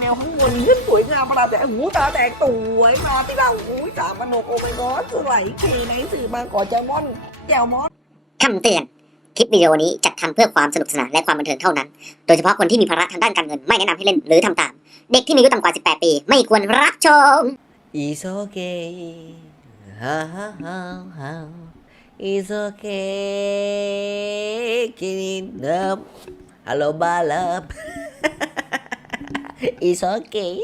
แนวข้างบนขึ้นสวยงามประหลาดแต่หูตาแตกสวยมาที่เราหูยสามมโนโอไมกอสไหลเคในสื่อมาก่อแจวมอนแจวมอนคำเตือน คลิปวิดีโอนี้จัดทำเพื่อความสนุกสนานและความบันเทิงเท่านั้น โดยเฉพาะคนที่มีภาระทางด้านการเงินไม่แนะนำให้เล่นหรือทำตาม เด็กที่มีอายุต่ำกว่า 18 ปี ไม่ควรรับชม It's okay ฮ่าฮ่าฮ่าฮ่า It's okay กินเดิม Hello บาลับ It's okay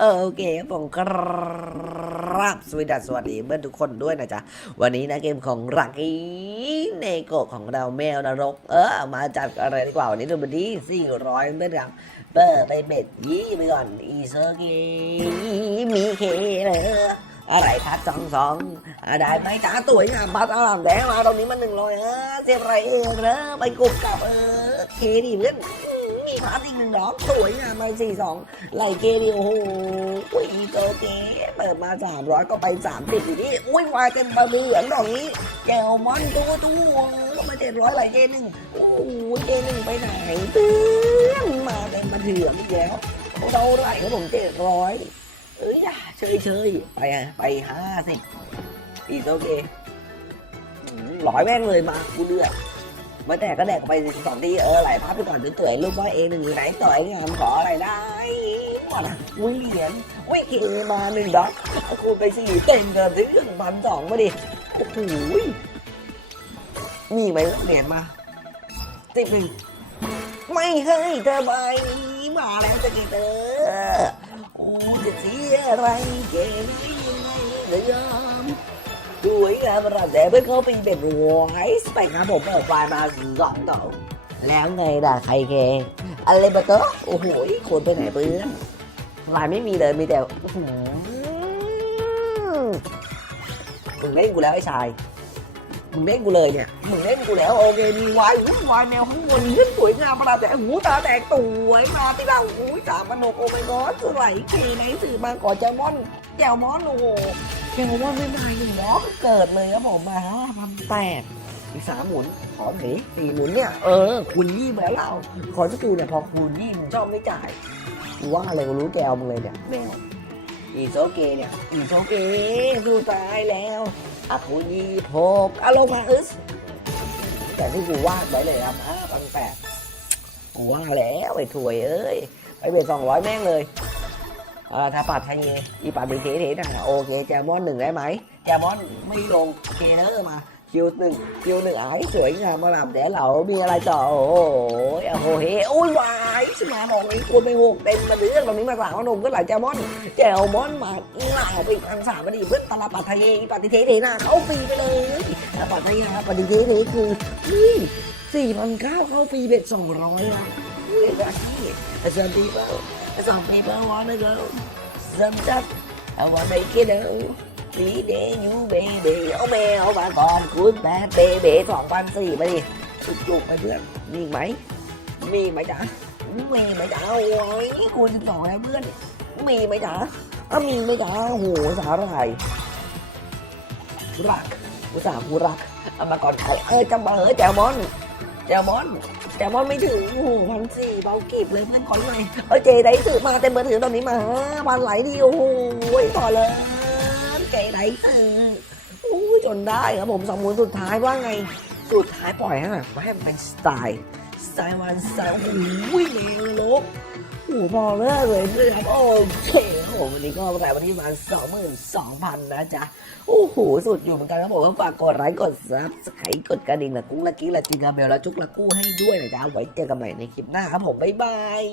โอเคผมครับสวัสดีสวัสดีเพื่อนทุกคนด้วยนะจ๊ะ วันนี้นะเกมของรักอีเนโกของเราแมวนรก เออ มาจัดอะไรดีกว่าวันนี้ดูบันดีสี่ร้อยเพื่อนครับเบอร์ไปเบ็ดยี่ไปก่อนอีเซอร์เกมีเคเลยอะไรพัดสองสองได้ไหมจ้าตัวงามพัดอารามแดงมาตรงนี้มันหนึ่งร้อยเออเสียบไรเองนะไปกลุ่มกับเออเคดีเพื่อน มีพัดอีกหนึ่งดอกสวยงามไปสี่สองไหลเกดีโอ้โหอีเซอเกเปิดมาสามร้อยก็ไปสามสิบนี่อุ้ยวายเต็มบะเหลืองดอกนี้แกวมอนตัวตัวก็มาเจ็ดร้อยไหลเกหนึ่งโอ้โหเกหนึ่งไปไหนเพื่อนมาเต็มมาเถื่อนอีกแล้วเราไหลของผมเจ็ดร้อยเอ้ยอย่าเฉยเฉยไปอะไปห้าสิบอีโอเคร้อยแม่งเลยมากูเลือก มาแดกก็แดกไปสองทีเออไหลพับไปก่อนเตื่อยๆรูปว่าเองหนึ่งไหนต่อยงามขออะไรได้หมดอะวิ่งเหรียญวิ่งเคมาหนึ่งดอกคูณไปสี่เต็มเกินถึงหนึ่งพันสองมาดิโอ้โหมีไหมเหรียญมาสิบหนึ่งไม่ให้เธอไปมาแล้วจะกี่เตอโอ้จะเสียอะไรแค่ไหนยังไงเดี๋ยยอม ด้วยงามระแต่เพื่อนเขาไปเป็นไวส์ไปครับผมเปิดไฟมาสองต่อแล้วไงด่าใครแกอะไรมาเตอโอ้โหคนไปไหนเพื่อนลายไม่มีเลยมีแต่อื้อหือมึงเล่นกูแล้วไอ้ชายมึงเล่นกูเลยเนี่ยมึงเล่นกูแล้วโอเคมีวายวุ่นวายแนวข้างบนขึ้นสวยงามประหลาดแต่หูตาแตกสวยมาที่เราหูยสามมโนโอไมกอสไหลเคในสื่อมาก่อแจวมอนแจวมอนโอ้ โหแจวมอนไม่มาหนึ่งล้อก็เกิดเลยครับผมมาห้าพันแปดอีกสามหมุน ขอหนีสี่หมุนเนี่ย เออคูณยี่ไปแล้วเรา ขอสกิลเนี่ยพอคูณยี่มึงชอบไม่จ่ายกูว่าอะไรกูรู้แจวมึงเลยเนี่ยแมวอีโซเกเนี่ยอีโซเกดูตายแล้วอะคูณยี่หกอารมณ์มาอึสแต่ที่กูวาดไว้เลยครับห้าพันแปดกูว่าแล้วไอ้ถวยเอ้ยไปเบ็ดสองร้อยแม่งเลยเอ่า ถ้าปัดไทยเยอีปัดเป็นเทเทนะโอเคแจมอนหนึ่งได้ไหมแจมอนไม่ลงเคเนอร์มาคิวหนึ่งคิวหนึ่งไอ้สวยงามมาลำเดี๋ยวเรามีอะไรต่อโอ้โหโอ้โหเฮ้อุ้ยวายสมาบอกไอ้คนไปหกเต็มมาเรื่องตรงนี้มาสาวหนุ่มก็หลายแจมอนแจมอนมาเหล่าไปทางสามมาดีเพื่อนตลาดปัดไทยเยปัดเทเทนะเข้าฟรีไปเลยแต่ปัจจัยครับปฏิเทศนี้คือนี่สี่พันเก้าเข้าฟรีเบ็ดสองร้อยอะนี่แบบนี้แต่ส่วนปีเปล่าสองปีเปล่าวอนนะ เกิร์ลสัมจัดเอาวันไหนคิดเอาปีเดยูเบเบเอาแมวมาก่อนคุณแม่เบเบสองพันสี่ไปดิจุกๆไปเพื่อนมีอีกไหมมีไหมจ๊ะมีไหมจ๊ะโอ้ยคุณสองแล้วเพื่อนมีไหมจ๊ะอ้ามีไหมจ๊ะโอ้โหสาหร่ายรักอุตส่าห์กูรักเอามาก่อนเออจะเบอแจวมอนแจวมอน แจวมอนไม่ถึงโอ้โหพันสี่เบากีบเลยเพื่อนขอหน่อยเออเจไดถือมาเต็มมือถือตอนนี้มาพันไหลดีโอ้โหพอเลยเจไดถือโอ้ยจนได้ครับผมสองหมุนสุดท้ายว่าไงสุดท้ายปล่อยให้แบบให้มันเป็นสไตล์สไตล์วันสไตล์โอ้โหเลวลบโอ้โหพอเลิกเลยเพื่อนครับโอเค ผมวันนี้ก็แต่วันนี้ประมาณสองหมื่นสองพันนะจ๊ะ โอ้โห สุดอยู่เหมือนกันครับผมฝากกดไลค์กดซับสไครต์กดกระดิ่งละกุ้งละกี้ละจิงกาเบลละจุกละกู้ให้ด้วยนะจ๊ะ ไว้เจอกันใหม่ในคลิปหน้าครับผม บ๊ายบาย